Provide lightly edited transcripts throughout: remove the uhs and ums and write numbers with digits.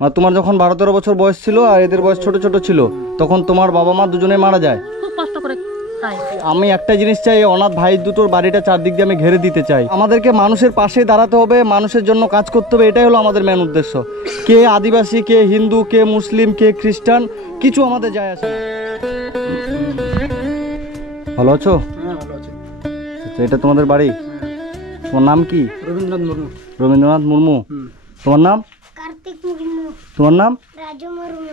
মানে তোমার যখন 12-13 বছর বয়স ছিল আর এদের বয়স ছোট ছোট ছিল, তখন তোমার বাবা মা দুজনেই মারা যায়। খুব কষ্ট করে খাই। আমি একটা জিনিস চাই, অনাথ ভাই দুটোর বাড়িটা চারদিক দিয়ে আমি ঘেরে দিতে চাই। আমাদেরকে মানুষের পাশে দাঁড়াতে হবে, মানুষের জন্য কাজ করতে হবে, এটাই হলো আমাদের মেন উদ্দেশ্য। কে আদিবাসী, কে হিন্দু, কে মুসলিম, কে খ্রিস্টান, কিছু আমাদের যায় আসে না। ভালো আছো? হ্যাঁ ভালো আছি। আচ্ছা, এটা তোমাদের বাড়ি? তোমার নাম কি? রবীন্দ্রনাথ মুর্মু। রবীন্দ্রনাথ মুর্মু। তোমার নাম? কার্তিক মুর্মু। তোমার নাম? রাজু মুর্মু।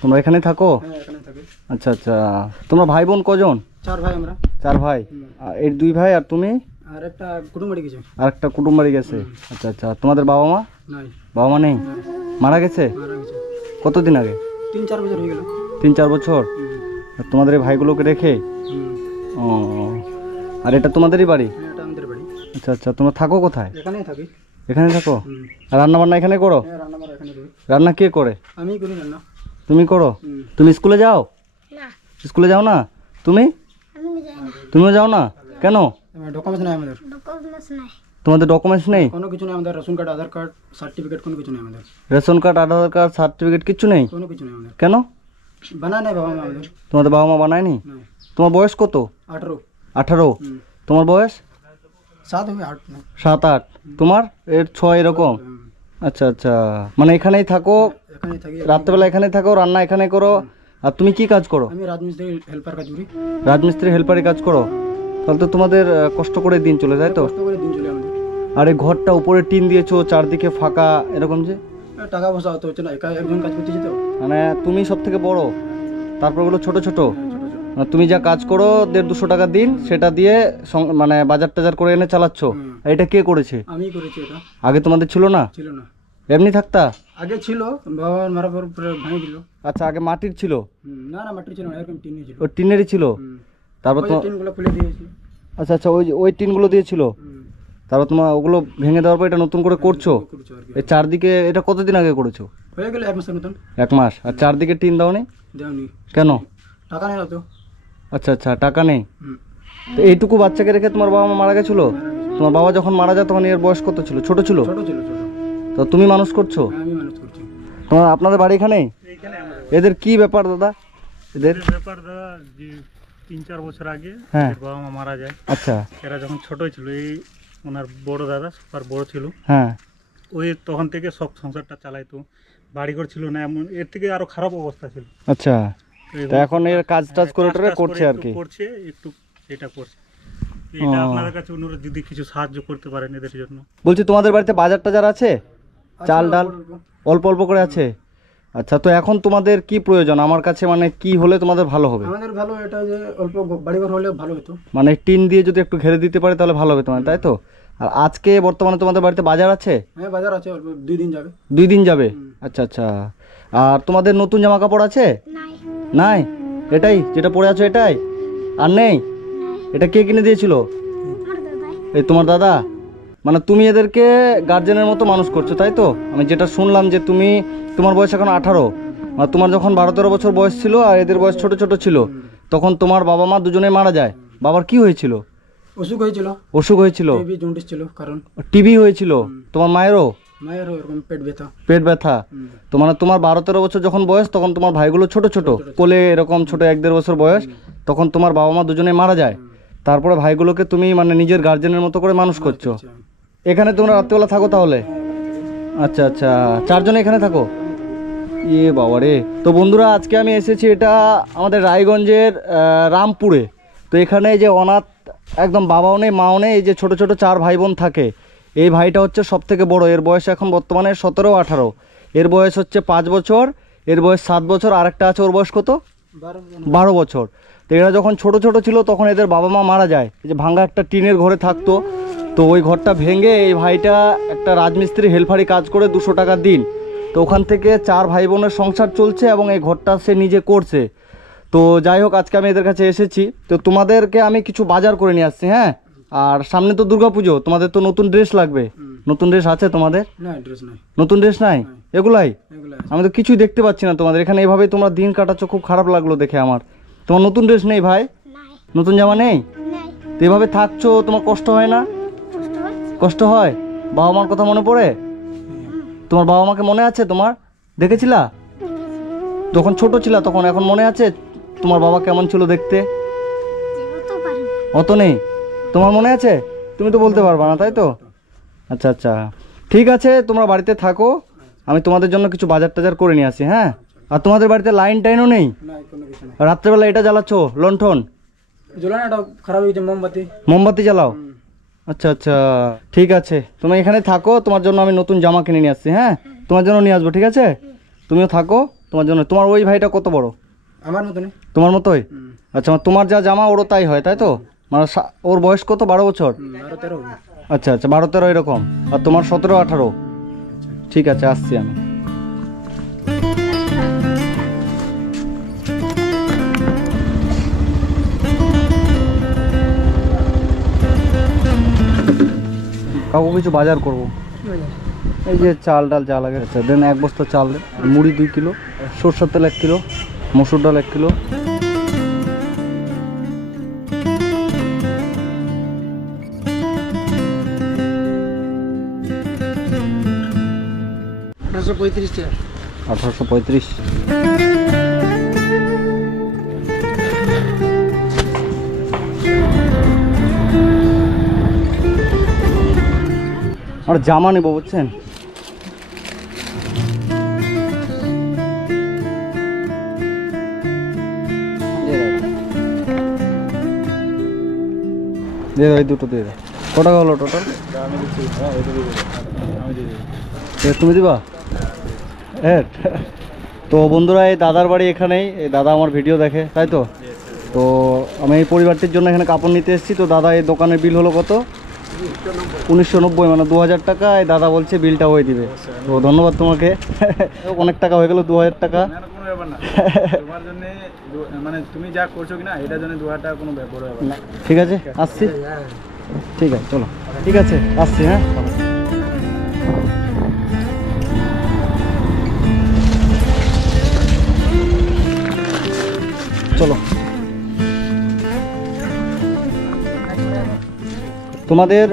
তোমরা এখানে থাকো? হ্যাঁ এখানে থাকি। আচ্ছা আচ্ছা, তোমরা ভাই বোন কজন? 4 ভাই আমরা। 4 ভাই। আর এর 2 ভাই আর তুমি? আর একটা কুটুম বাড়ি গেছে। আর একটা কুটুম বাড়ি গেছে। আচ্ছা আচ্ছা, তোমাদের বাবা মা? নাই। বাবা মা নেই, মারা গেছে? মারা গেছে। কতদিন আগে? 3-4 বছর হয়ে গেল। 3-4 বছর। আর তোমাদের এই ভাইগুলোকে রেখে? ও, আর এটা তোমাদেরই বাড়ি? হ্যাঁ এটা আমাদের বাড়ি। আচ্ছা আচ্ছা, তোমরা থাকো কোথায়? এখানেই থাকি। এখানে থাকো? আর রান্না বান্না এখানে করো? হ্যাঁ রান্না বান্না এখানে করি। রান্না কে করে? আমি করি রান্না। তুমি করো? তুমি স্কুলে যাও? না, স্কুলে যাও না? তুমি? আমি যাই না। তুমিও যাও না কেন? ডকুমেন্টস নাই আমাদের। ডকুমেন্টস নাই। তোমাদের ডকুমেন্টস নেই? কোনো কিছু নেই আমাদের। রেশন কার্ড, আধার কার্ড, সার্টিফিকেট কোনো কিছু নেই আমাদের। রেশন কার্ড, আধার কার্ড, সার্টিফিকেট কিচ্ছু নেই? কোনো কিছু নেই আমাদের। কেন? বানায় নাই বাবা মা আমাদের। তোমাদের বাবা মা বানায়নি? নাই। তোমার বয়স কত? 18। 18। তোমার বয়স? 7 হবে 8 না। 7-8। তোমার এর 6 এরকম? আচ্ছা আচ্ছা, মানে এখানেই থাকো, এখানেই থাকি। রাত্রেবেলা এখানেই থাকো, রান্না এখানে করো। আর তুমি কি কাজ করো? আমি রাজমিস্ত্রি হেল্পার কাজ করি। রাজমিস্ত্রি হেল্পারি কাজ করো? তাহলে তো তোমাদের কষ্ট করে দিন চলে যায় তো। কষ্ট করে দিন চলে আমাদের। আর এই ঘরটা উপরে টিন দিয়েছো, চারদিকে ফাঁকা এরকম যে? টাকা পয়সা তো হচ্ছে না, একা একজন কাজ করতেছি তো। মানে তুমি সব থেকে বড়, তারপর ওগুলো ছোট ছোট? ছোট ছোট। মানে তুমি যা কাজ করো 150-200 টাকা দিন, সেটা দিয়ে মানে বাজার টাজার করে এনে চালাচ্ছ। আর এটা কে করেছে? আমি করেছি এটা। আগে তোমাদের ছিল না? ছিল না। এমনি থাকতা? আগে ছিল, বাবা মারা পর ভাঙে দিল। আচ্ছা, আগে মাটির ছিল? না না মাটির ছিল না, এরকম টিনের ছিল। ওই টিনেরই ছিল? তারপর তো টিনগুলো খুলে দিয়েছি। আচ্ছা আচ্ছা, ওই টিনগুলো দিয়েছিল, তারপর তোমার ওগুলো ভেঙে দেওয়ার পর এটা নতুন করে করছো? করছো আর কি। এই চারদিকে এটা কতদিন আগে করেছো? হয়ে গেল 1 মাসের মতন। 1 মাস। আর চারদিকে টিন দাওনি দেওনি। কেন? টাকা নেই তো। আচ্ছা আচ্ছা, টাকা নেই। তো এইটুকু বাচ্চাকে রেখে তোমার বাবা মা মারা গেছিল? তোমার বাবা যখন মারা যায় তখন এর বয়স কত ছিল? ছোট ছিল? ছোট ছিল ছোট। তো তুমি মানুষ করছো? হ্যাঁ, আমি ম্যানেজ করছি। তোমার আপনাদের বাড়ি এখানেই? এদের কি ব্যাপার দাদা? এদের ব্যাপার দাদা, যে 3-4 বছর আগে হ্যাঁ। এর বাবা মা মারা যায়। আচ্ছা। এরা যখন ছোটই ছিল, এই ওনার বড় দাদা আর বড় ছিল, হ্যাঁ। ওই তখন থেকে সব সংসারটা চালাইতো। বাড়িঘর ছিল না, এমন এর থেকে আরো খারাপ অবস্থা ছিল। আচ্ছা, তো এই তো এখন এর কাজ টাজ করে কাজ টোরে টাজ করছে আর একটু কি? করছে, একটু এটা করছে। এটা ও। আপনাদের কাছে অনুরোধ, যদি কিছু সাহায্য করতে পারেন এদের জন্য। বলছি তোমাদের বাড়িতে বাজার টাজার আছে? চাল ডাল অল্প অল্প করে আছে? আচ্ছা, তো এখন তোমাদের কি প্রয়োজন আমার কাছে, মানে কি হলে তোমাদের ভালো হবে? আমাদের ভালো এটা যে অল্প বাড়িঘর হলে ভালো হতো। মানে টিন দিয়ে যদি একটু ঘেরে দিতে পারে তাহলে ভালো হবে তোমার, তাই তো? আর আজকে বর্তমানে তোমাদের বাড়িতে বাজার আছে? হ্যাঁ বাজার আছে, অল্প 2 দিন যাবে। 2 দিন যাবে? আচ্ছা আচ্ছা। আর তোমাদের নতুন জামা কাপড় আছে? নাই। নাই? এটাই যেটা পরে আছো এটাই? আর নেই? এটা কে কিনে দিয়েছিল? আমার দাদাই। এই তোমার দাদা? মানে তুমি এদেরকে গার্জেনের মতো মানুষ করছো, তাই তো? আমি যেটা শুনলাম যে তোমার বয়স এখন 18, মানে তোমার যখন 12-13 বছর বয়স ছিল আর এদের বয়স ছোট ছোট ছিল, তখন তোমার বাবা মা দুজনেই মারা যায়। বাবার কি হয়েছিল? অসুখ হয়েছিল। অসুখ হয়েছিল? টিবি জন্ডিস ছিল কারণ। টিবি হয়েছিল? তোমার মায়েরও? মায়ের এরকম পেট ব্যথা। পেট ব্যথা? তো মানে তোমার 12-13 বছর যখন বয়স, তখন তোমার ভাইগুলো ছোট ছোট, কোলে এরকম ছোট 1-1.5 বছর বয়স, তখন তোমার বাবা মা দুজনেই মারা যায়। তারপরে ভাইগুলোকে তুমি মানে নিজের গার্জেনের মতো করে মানুষ করছো। এখানে তোমরা রাত্রিবেলা থাকো তাহলে? আচ্ছা আচ্ছা, 4 জনে এখানে থাকো? ইয়ে বাবা রে। তো বন্ধুরা, আজকে আমি এসেছি এটা আমাদের রায়গঞ্জের রামপুরে। তো এখানে যে অনাথ, একদম বাবাও নেই মাও নেই, এই যে ছোট ছোট 4 ভাই বোন থাকে, এই ভাইটা হচ্ছে সব থেকে বড়। এর বয়স এখন বর্তমানে 17-18। এর বয়স হচ্ছে 5 বছর, এর বয়স 7 বছর, আরেকটা আছে ওর বয়স কত? 12 বছর। তো এরা যখন ছোট ছোট ছিল তখন এদের বাবা মা মারা যায়। এই যে ভাঙা একটা টিনের ঘরে থাকতো, তো ওই ঘরটা ভেঙে এই ভাইটা একটা রাজমিস্ত্রি হেল্পারি কাজ করে 200 টাকা দিন, তো ওখান থেকে 4 ভাই বোনের সংসার চলছে এবং এই ঘরটা সে নিজে করছে। তো যাই হোক, আজকে আমি এদের কাছে এসেছি, তো তোমাদেরকে আমি কিছু বাজার করে নিয়ে আসছি। হ্যাঁ, আর সামনে তো দুর্গাপুজো, তোমাদের তো নতুন ড্রেস লাগবে। নতুন ড্রেস আছে তোমাদের? না ড্রেস নাই। নতুন ড্রেস নাই? এগুলাই? এগুলো আমি তো কিছুই দেখতে পাচ্ছি না তোমাদের এখানে। এভাবে তোমরা দিন কাটাচ্ছ, খুব খারাপ লাগলো দেখে আমার। তোমার নতুন ড্রেস নেই ভাই? নাই। নতুন জামা নেই? নাই। তো এভাবে থাকছো, তোমার কষ্ট হয় না? কষ্ট হচ্ছে। কষ্ট হয়? বাবা মার কথা মনে পড়ে? তোমার বাবা মাকে মনে আছে তোমার? দেখেছিলা যখন ছোট ছিলা তখন? এখন মনে আছে তোমার বাবা কেমন ছিল দেখতে? অত পারি অত নেই, তোমার মনে আছে? তুমি তো বলতে পারবা না, তাই তো? আচ্ছা আচ্ছা, ঠিক আছে, তোমরা বাড়িতে থাকো, আমি তোমাদের জন্য কিছু বাজার টাজার করে নিয়ে আসি। হ্যাঁ, আর তোমাদের বাড়িতে লাইন টাইনও নেই? না কোনো কিছু নাই। রাত্রেবেলা এটা জ্বালাচ্ছ, লণ্ঠন? জ্বলা না, এটা খারাপ হয়ে গেছে, মোমবাতি। মোমবাতি জ্বালাও? আচ্ছা আচ্ছা, ঠিক আছে, তুমি এখানে থাকো, তোমার জন্য আমি নতুন জামা কিনে নিয়ে আসছি। হ্যাঁ, তোমার জন্য নিয়ে আসবো, ঠিক আছে? তুমিও থাকো, তোমার জন্য। তোমার ওই ভাইটা কত বড়? আমার মতনই। তোমার মতোই? আচ্ছা, তোমার যা জামা ওরও তাই হয়, তাই তো? মানে ওর বয়স কত? 12 বছর? 12-13 হবে। আচ্ছা আচ্ছা, 12-13 এরকম। আর তোমার 17-18? ঠিক আছে, আসছি আমি। কাকু কিছু বাজার করব, এই যে চাল ডাল যা লাগে। আচ্ছা দেন, 1 বস্তা চাল দেন, মুড়ি 2 কিলো, সরষের তেল 1 কিলো, মসুর ডাল 1 কিলো। টাকা। 1835। আর জামা নেবো, বুঝছেন? দিয়ে দাও, এই দুটো দিয়ে দাও। কত টাকা হলো টোটাল? তুমি দিবা? হ্যাঁ। তো বন্ধুরা, এই দাদার বাড়ি এখানেই, এই দাদা আমার ভিডিও দেখে, তাই তো? তো আমি এই পরিবারটির জন্য এখানে কাপড় নিতে এসেছি। তো দাদা, এই দোকানের বিল হলো কত? 1990, মানে 2000 টাকা। এই দাদা বলছে বিলটা ওই দিবে। তো ধন্যবাদ তোমাকে, অনেক টাকা হয়ে গেল, 2000 টাকা। কোনো ব্যাপার না, তোমার জন্য মানে তুমি যা করছো কিনা এটার জন্য 2000 টাকা কোনো বড় ব্যাপার না। ঠিক আছে, আসছি। ঠিক আছে, চলো। ঠিক আছে, আসছি। হ্যাঁ, চলো। তোমাদের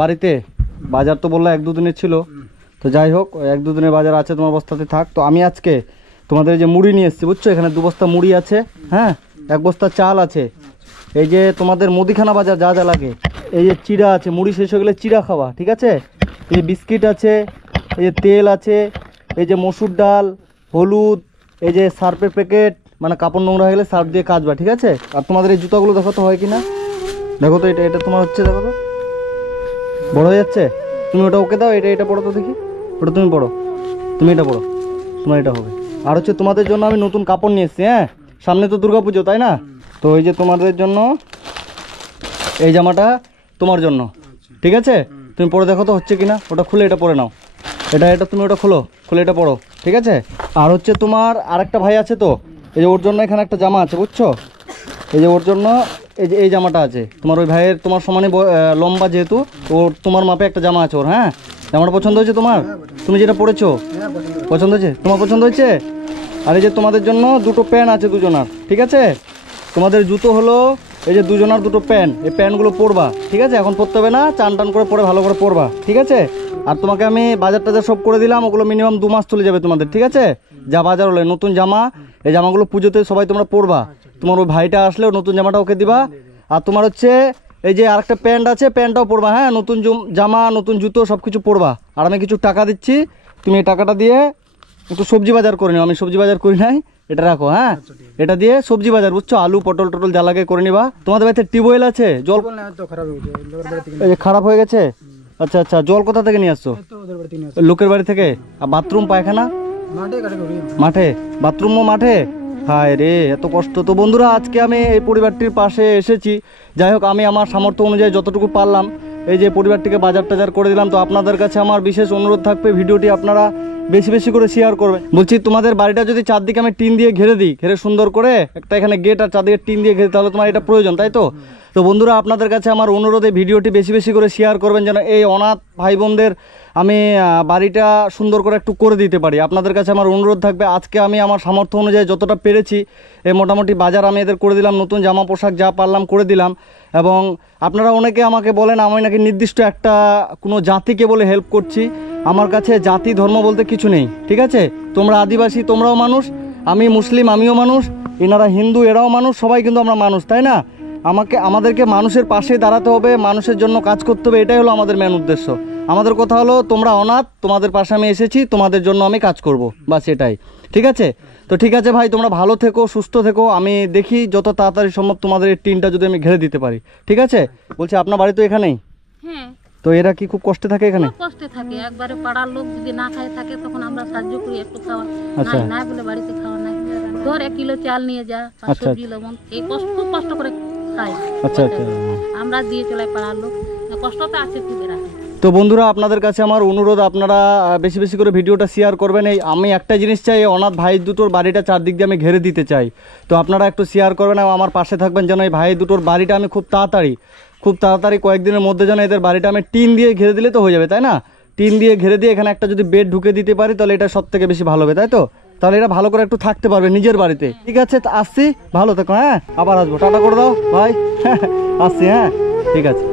বাড়িতে বাজার তো বললো 1-2 দিনের ছিল, তো যাই হোক, 1-2 দিনের বাজার আছে, তোমার বস্তাতে থাক। তো আমি আজকে তোমাদের যে মুড়ি নিয়ে এসেছি, বুঝছো? এখানে 2 বস্তা মুড়ি আছে, হ্যাঁ, 1 বস্তা চাল আছে, এই যে তোমাদের মুদিখানা বাজার যা যা লাগে, এই যে চিড়া আছে, মুড়ি শেষ হয়ে গেলে চিড়া খাওয়া, ঠিক আছে? এই যে বিস্কিট আছে, এই যে তেল আছে, এই যে মসুর ডাল, হলুদ, এই যে সার্ফের প্যাকেট, মানে কাপড় নোংরা হয়ে গেলে সার্ফ দিয়ে কাচবা, ঠিক আছে? আর তোমাদের এই জুতাগুলো দেখো তো হয় কি না, দেখো তো, এটা তোমার হচ্ছে, দেখো তো বড় হয়ে যাচ্ছে। তুমি ওটা ওকে দাও, এটা পড়ো তো দেখি, ওটা তুমি পড়ো, তুমি এটা পড়ো, তোমার এটা হবে। আর হচ্ছে তোমাদের জন্য আমি নতুন কাপড় নিয়ে এসেছি। হ্যাঁ, সামনে তো দুর্গাপুজো, তাই না? তো এই যে তোমাদের জন্য এই জামাটা তোমার জন্য, ঠিক আছে? তুমি পরে দেখো তো হচ্ছে কিনা, ওটা খুলে এটা পরে নাও, এটা তুমি ওটা খুলে এটা পড়ো, ঠিক আছে? আর হচ্ছে তোমার আরেকটা ভাই আছে, তো এই যে ওর জন্য এখানে একটা জামা আছে, বুঝছো? এই যে ওর জন্য এই যে এই জামাটা আছে, তোমার ওই ভাইয়ের তোমার সমানে লম্বা, যেহেতু ওর তোমার মাপে একটা জামা আছে ওর। হ্যাঁ, জামাটা পছন্দ হয়েছে তোমার? তুমি যেটা পরেছো পছন্দ হয়েছে? তোমার পছন্দ হয়েছে? আর এই যে তোমাদের জন্য 2টো প্যান্ট আছে দুজনার, ঠিক আছে? তোমাদের জুতো হলো এই যে দুজনার 2টো প্যান্ট, এই প্যান্টগুলো পরবা, ঠিক আছে? এখন পরতে হবে না, চান টান করে পরে ভালো করে পরবা, ঠিক আছে? আর তোমাকে আমি বাজার টাজার সব করে দিলাম, ওগুলো মিনিমাম 2 মাস চলে যাবে তোমাদের, ঠিক আছে? যা বাজার হলো নতুন জামা, এই জামাগুলো পুজোতে সবাই তোমরা পরবা। তোমার ওই ভাইটা আসলেও নতুন জামাটা ওকে দিবা। আর তোমার হচ্ছে এই যে আরেকটা প্যান্ট আছে, প্যান্টটাও পরবা। হ্যাঁ, নতুন জামা, নতুন জুতো সব কিছু পরবা। আর আমি কিছু টাকা দিচ্ছি, তুমি এই টাকাটা দিয়ে একটু সবজি বাজার করে নিও। আমি সবজি বাজার করি নাই, এটা রাখো। হ্যাঁ, এটা দিয়ে সবজি বাজার, বুঝছো? আলু, পটল টটল যা লাগে করে নিবা। তোমাদের বাড়িতে টিউবওয়েল আছে? জল বল না, তো খারাপ হয়ে গেছে, লোকের বাড়ি থেকে। এই যে খারাপ হয়ে গেছে? আচ্ছা আচ্ছা, জল কোথা থেকে নিয়ে আসছো? তো ওদের বাড়ি থেকে নিয়ে আসি। লোকের বাড়ি থেকে? আর বাথরুম, পায়খানা? মাঠে কাটে করি। মাঠে? বাথরুমও মাঠে? হায় রে, এত কষ্ট। তো বন্ধুরা, আজকে আমি এই পরিবারটির পাশে এসেছি। যাই হোক, আমি আমার সামর্থ্য অনুযায়ী যতটুকু পারলাম এই যে পরিবারটিকে বাজার টাজার করে দিলাম। তো আপনাদের কাছে আমার বিশেষ অনুরোধ থাকবে, ভিডিওটি আপনারা বেশি বেশি করে শেয়ার করবেন। বলছি, তোমাদের বাড়িটা যদি চারদিকে আমি টিন দিয়ে ঘিরে দিই, ঘিরে সুন্দর করে একটা এখানে গেট আর চারদিকে টিন দিয়ে ঘিরে, তাহলে তোমার এটা প্রয়োজন, তাই তো? তো বন্ধুরা, আপনাদের কাছে আমার অনুরোধে ভিডিওটি বেশি বেশি করে শেয়ার করবেন, যেন এই অনাথ ভাই বোনদের আমি বাড়িটা সুন্দর করে একটু করে দিতে পারি। আপনাদের কাছে আমার অনুরোধ থাকবে, আজকে আমি আমার সামর্থ্য অনুযায়ী যতটা পেরেছি এই মোটামুটি বাজার আমি এদের করে দিলাম, নতুন জামা পোশাক যা পারলাম করে দিলাম। এবং আপনারা অনেকে আমাকে বলেন আমি নাকি নির্দিষ্ট একটা কোনো জাতিকে বলে হেল্প করছি। আমার কাছে জাতি ধর্ম বলতে কিছু নেই, ঠিক আছে? তোমরা আদিবাসী, তোমরাও মানুষ, আমি মুসলিম, আমিও মানুষ, এনারা হিন্দু, এরাও মানুষ, সবাই কিন্তু আমরা মানুষ, তাই না? আমাদেরকে মানুষের পাশে দাঁড়াতে হবে, মানুষের জন্য কাজ করতে হবে, এটাই হলো আমাদের মেন উদ্দেশ্য। আমাদের কথা হলো তোমরা অনাথ, তোমাদের পাশে আমি এসেছি, তোমাদের জন্য আমি কাজ করব, বাস এটাই, ঠিক আছে? তো ঠিক আছে ভাই, তোমরা ভালো থেকো, সুস্থ থেকো। আমি দেখি যত তাড়াতাড়ি সম্ভব তোমাদের এই টিনটা যদি আমি ঘিরে দিতে পারি, ঠিক আছে? বলছি আপনার বাড়ি তো এখানেই, হ্যাঁ, তো এরা কি খুব কষ্টে থাকে এখানে? খুব কষ্টে থাকে। একবারে পাড়ার লোক যদি না খায় থাকে তখন আমরা সাহায্য করি একটু খাওয়া, আচ্ছা। নাই বলে বাড়িতে খাওয়া নাই, ধর 1 কিলো চাল নিয়ে যা, 5 আচ্ছা। সবজি লবণ, এই খুব কষ্ট করে খাই। আচ্ছা আচ্ছা। আমরা দিয়ে চলাই পাড়ার লোক, কষ্ট তো আছে খুব এরা। তো বন্ধুরা, আপনাদের কাছে আমার অনুরোধ, আপনারা বেশি বেশি করে ভিডিওটা শেয়ার করবেন। এই আমি একটা জিনিস চাই, এই অনাথ ভাই দুটোর বাড়িটা চারদিক দিয়ে আমি ঘেরে দিতে চাই। তো আপনারা একটু শেয়ার করবেন এবং আমার পাশে থাকবেন যেন এই ভাই দুটোর বাড়িটা আমি খুব তাড়াতাড়ি কয়েকদিনের মধ্যে যেন এদের বাড়িটা আমি টিন দিয়ে ঘিরে দিলে তো হয়ে যাবে, তাই না? টিন দিয়ে ঘিরে দিয়ে এখানে একটা যদি বেড ঢুকে দিতে পারি তাহলে এটা সব থেকে বেশি ভালো হবে, তাই তো? তাহলে এরা ভালো করে একটু থাকতে পারবে নিজের বাড়িতে। ঠিক আছে, আসছি, ভালো থেকো, হ্যাঁ, আবার আসবো, টাটা করে দাও ভাই। আসছি, হ্যাঁ, ঠিক আছে।